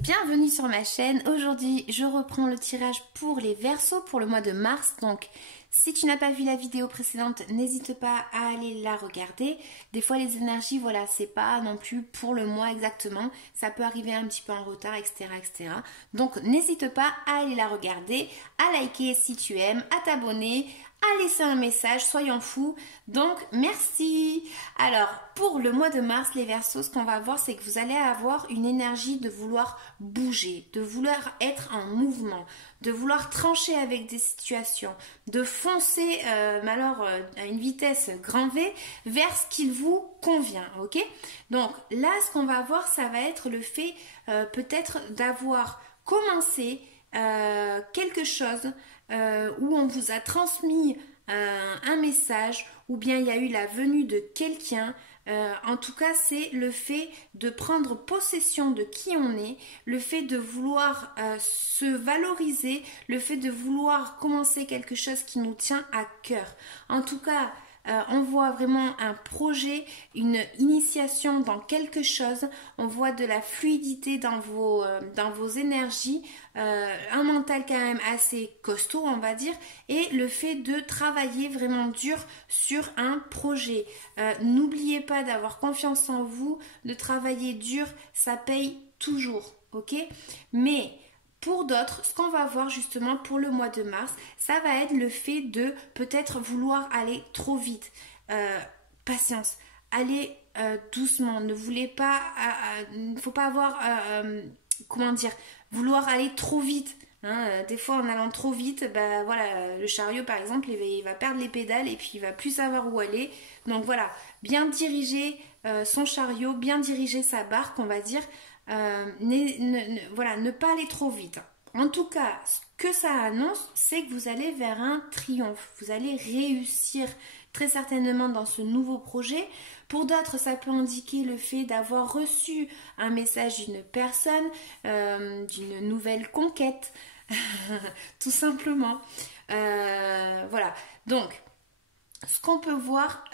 Bienvenue sur ma chaîne. Aujourd'hui, je reprends le tirage pour les Verseaux pour le mois de mars. Donc, si tu n'as pas vu la vidéo précédente, n'hésite pas à aller la regarder. Des fois, les énergies, voilà, c'est pas non plus pour le mois exactement. Ça peut arriver un petit peu en retard, etc., etc. Donc, n'hésite pas à aller la regarder, à liker si tu aimes, à t'abonner, à laisser un message, soyons fous. Donc, merci. Alors, pour le mois de mars, les Verseaux, ce qu'on va voir, c'est que vous allez avoir une énergie de vouloir bouger, de vouloir être en mouvement, de vouloir trancher avec des situations, de foncer, à une vitesse grand V vers ce qu'il vous convient, ok? Donc, là, ce qu'on va voir, ça va être le fait peut-être d'avoir commencé quelque chose où on vous a transmis un message ou bien il y a eu la venue de quelqu'un. En tout cas, c'est le fait de prendre possession de qui on est, le fait de vouloir se valoriser, le fait de vouloir commencer quelque chose qui nous tient à cœur. En tout cas, on voit vraiment un projet, une initiation dans quelque chose, on voit de la fluidité dans vos énergies, un mental quand même assez costaud on va dire, et le fait de travailler vraiment dur sur un projet. N'oubliez pas d'avoir confiance en vous, de travailler dur, ça paye toujours, ok? Mais pour d'autres, ce qu'on va voir justement pour le mois de mars, ça va être le fait de peut-être vouloir aller trop vite. Patience, allez doucement, ne voulez pas, il ne faut pas avoir, comment dire, vouloir aller trop vite. Des fois en allant trop vite, bah, voilà, le chariot par exemple, il va perdre les pédales et puis il va plus savoir où aller. Donc voilà, bien diriger son chariot, bien diriger sa barque, on va dire. Voilà, ne pas aller trop vite. En tout cas, ce que ça annonce, c'est que vous allez vers un triomphe. Vous allez réussir très certainement dans ce nouveau projet. Pour d'autres, ça peut indiquer le fait d'avoir reçu un message d'une personne, d'une nouvelle conquête, tout simplement. Voilà, donc ce qu'on peut voir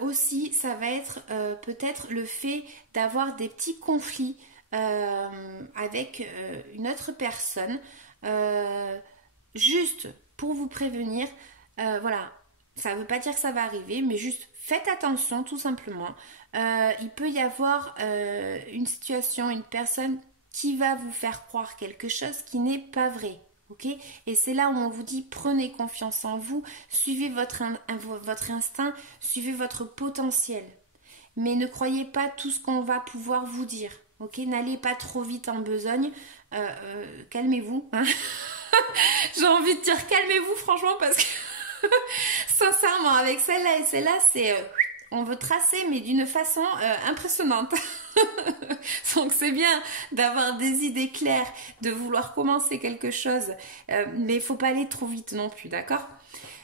aussi, ça va être peut-être le fait d'avoir des petits conflits avec une autre personne, juste pour vous prévenir. Voilà, ça ne veut pas dire que ça va arriver, mais juste faites attention tout simplement. Il peut y avoir une situation, une personne qui va vous faire croire quelque chose qui n'est pas vrai. Ok, et c'est là où on vous dit prenez confiance en vous, suivez votre instinct, suivez votre potentiel. Mais ne croyez pas tout ce qu'on va pouvoir vous dire. Ok, n'allez pas trop vite en besogne. Calmez-vous. Hein. J'ai envie de dire calmez-vous franchement parce que sincèrement avec celle-là et celle-là c'est on veut tracer mais d'une façon impressionnante. Donc c'est bien d'avoir des idées claires, de vouloir commencer quelque chose, mais il faut pas aller trop vite non plus, d'accord?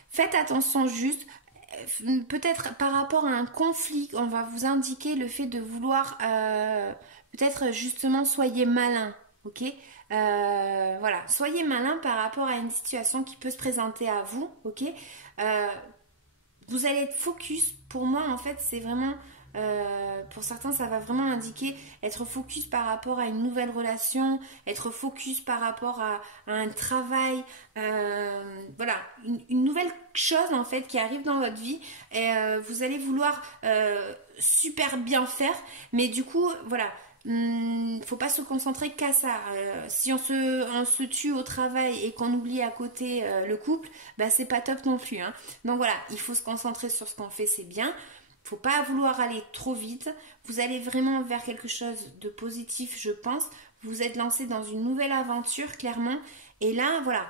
Faites attention juste. Peut-être par rapport à un conflit, on va vous indiquer le fait de vouloir peut-être justement soyez malin, ok? Voilà, soyez malin par rapport à une situation qui peut se présenter à vous, ok? Vous allez être focus. Pour moi, en fait, c'est vraiment, pour certains, ça va vraiment indiquer être focus par rapport à une nouvelle relation, être focus par rapport à un travail, voilà, une nouvelle chose en fait qui arrive dans votre vie. Et vous allez vouloir super bien faire, mais du coup, voilà. Faut pas se concentrer qu'à ça. Si on se tue au travail et qu'on oublie à côté le couple, bah c'est pas top non plus. Hein. Donc voilà, il faut se concentrer sur ce qu'on fait, c'est bien. Faut pas vouloir aller trop vite. Vous allez vraiment vers quelque chose de positif, je pense. Vous vous êtes lancé dans une nouvelle aventure, clairement. Et là, voilà,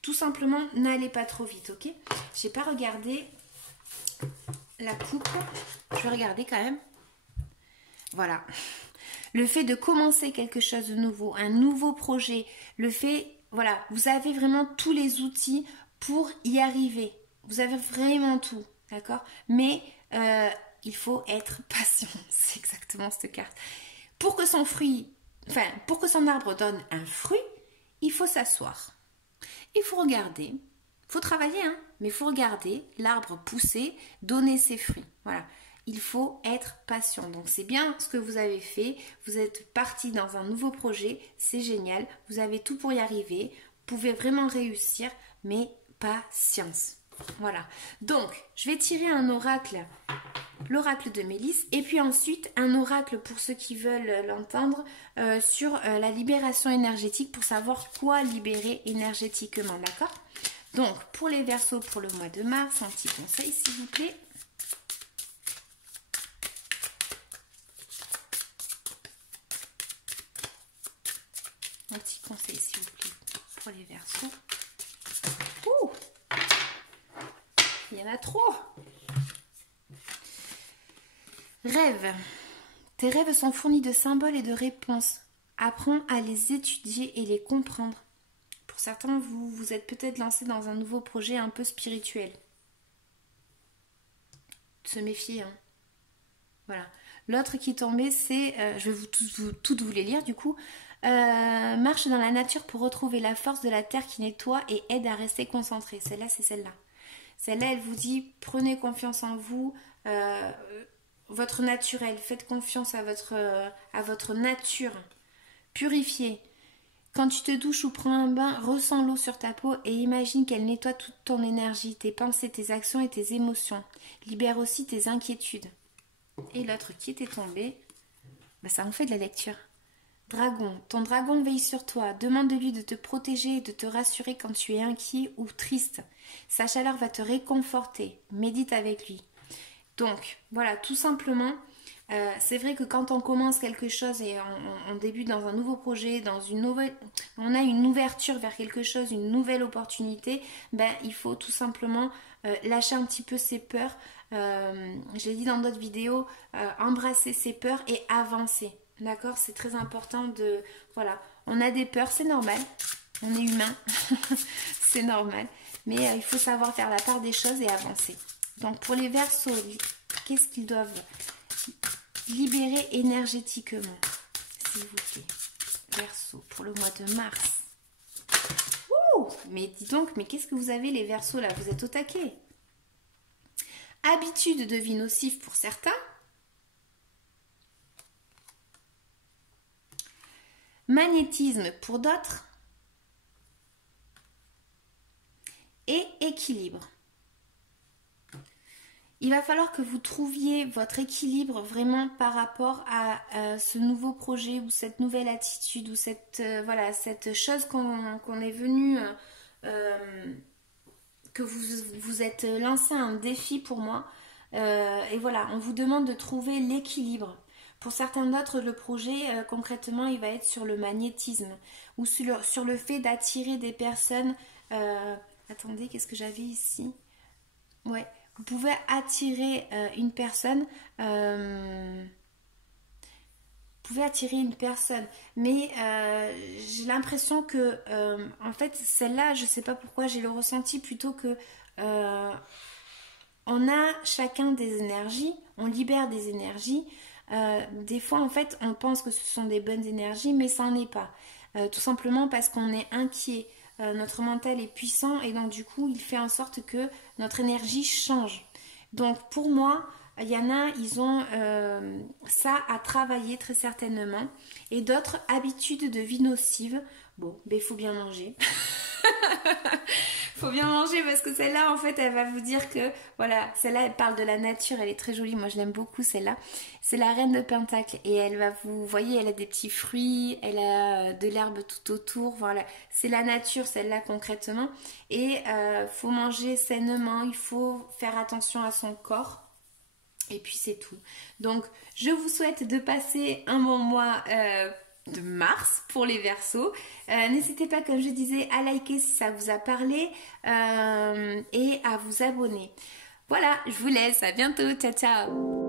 tout simplement, n'allez pas trop vite, ok? J'ai pas regardé la coupe. Je vais regarder quand même. Voilà, le fait de commencer quelque chose de nouveau, un nouveau projet, le fait, voilà, vous avez vraiment tous les outils pour y arriver. Vous avez vraiment tout, d'accord? Mais il faut être patient, c'est exactement cette carte. Pour que pour que son arbre donne un fruit, il faut s'asseoir. Il faut regarder, il faut travailler, hein, mais il faut regarder l'arbre pousser, donner ses fruits, voilà. il faut être patient. Donc c'est bien ce que vous avez fait, vous êtes parti dans un nouveau projet, c'est génial, vous avez tout pour y arriver, vous pouvez vraiment réussir, mais patience. Voilà, donc je vais tirer un oracle, l'oracle de Mélisse, et puis ensuite un oracle pour ceux qui veulent l'entendre sur la libération énergétique, pour savoir quoi libérer énergétiquement, d'accord? Donc pour les Verseaux pour le mois de mars, un petit conseil s'il vous plaît. Un petit conseil s'il vous plaît pour les Verseaux. Ouh, il y en a trop. Rêve. Tes rêves sont fournis de symboles et de réponses. Apprends à les étudier et les comprendre. Pour certains, vous êtes peut-être lancé dans un nouveau projet un peu spirituel. Se méfier, hein. Voilà. L'autre qui est tombé, c'est, je vais toutes vous les lire du coup. Marche dans la nature pour retrouver la force de la terre qui nettoie et aide à rester concentré. Celle-là, c'est celle-là. Celle-là, elle vous dit, prenez confiance en vous, votre naturel, faites confiance à votre nature. Purifiez. Quand tu te douches ou prends un bain, ressens l'eau sur ta peau et imagine qu'elle nettoie toute ton énergie, tes pensées, tes actions et tes émotions. Libère aussi tes inquiétudes. Et l'autre qui était tombé, ça en fait de la lecture. Dragon, ton dragon veille sur toi. Demande de lui de te protéger et de te rassurer quand tu es inquiet ou triste. Sa chaleur va te réconforter. Médite avec lui. Donc, voilà, tout simplement, c'est vrai que quand on commence quelque chose et on débute dans un nouveau projet, on a une ouverture vers quelque chose, une nouvelle opportunité, il faut tout simplement lâcher un petit peu ses peurs. Je l'ai dit dans d'autres vidéos, embrasser ses peurs et avancer. D'accord, c'est très important de... Voilà, on a des peurs, c'est normal. On est humain, c'est normal. Mais il faut savoir faire la part des choses et avancer. Donc pour les Verseaux, qu'est-ce qu'ils doivent libérer énergétiquement, s'il vous plaît? Verseaux pour le mois de mars. Ouh, mais dis donc, mais qu'est-ce que vous avez les Verseaux là? Vous êtes au taquet. Habitude de vie nocive pour certains. Magnétisme pour d'autres. Et équilibre. Il va falloir que vous trouviez votre équilibre vraiment par rapport à ce nouveau projet ou cette nouvelle attitude ou cette chose qu'on est venu, que vous êtes lancé un défi pour moi. Et voilà, on vous demande de trouver l'équilibre. Pour certains d'autres, le projet, concrètement, il va être sur le magnétisme ou sur le fait d'attirer des personnes. Attendez, qu'est-ce que j'avais ici? Ouais, vous pouvez attirer une personne. Vous pouvez attirer une personne, mais j'ai l'impression que, en fait, celle-là, je ne sais pas pourquoi, j'ai le ressenti plutôt que on a chacun des énergies, on libère des énergies. Des fois en fait on pense que ce sont des bonnes énergies mais ça n'en est pas, tout simplement parce qu'on est inquiet, notre mental est puissant et donc du coup il fait en sorte que notre énergie change. Donc pour moi il y en a, ils ont ça à travailler très certainement, et d'autres habitudes de vie nocives. Bon, il faut bien manger. Faut bien manger parce que celle-là en fait elle va vous dire que voilà, celle-là elle parle de la nature, elle est très jolie, moi je l'aime beaucoup celle-là. C'est la reine de Pentacle et elle va vous voyez, elle a des petits fruits, elle a de l'herbe tout autour, voilà, c'est la nature celle-là concrètement, et faut manger sainement, il faut faire attention à son corps. Et puis c'est tout. Donc je vous souhaite de passer un bon mois de mars pour les Verseaux. N'hésitez pas, comme je disais, à liker si ça vous a parlé et à vous abonner. Voilà, je vous laisse. À bientôt. Ciao, ciao.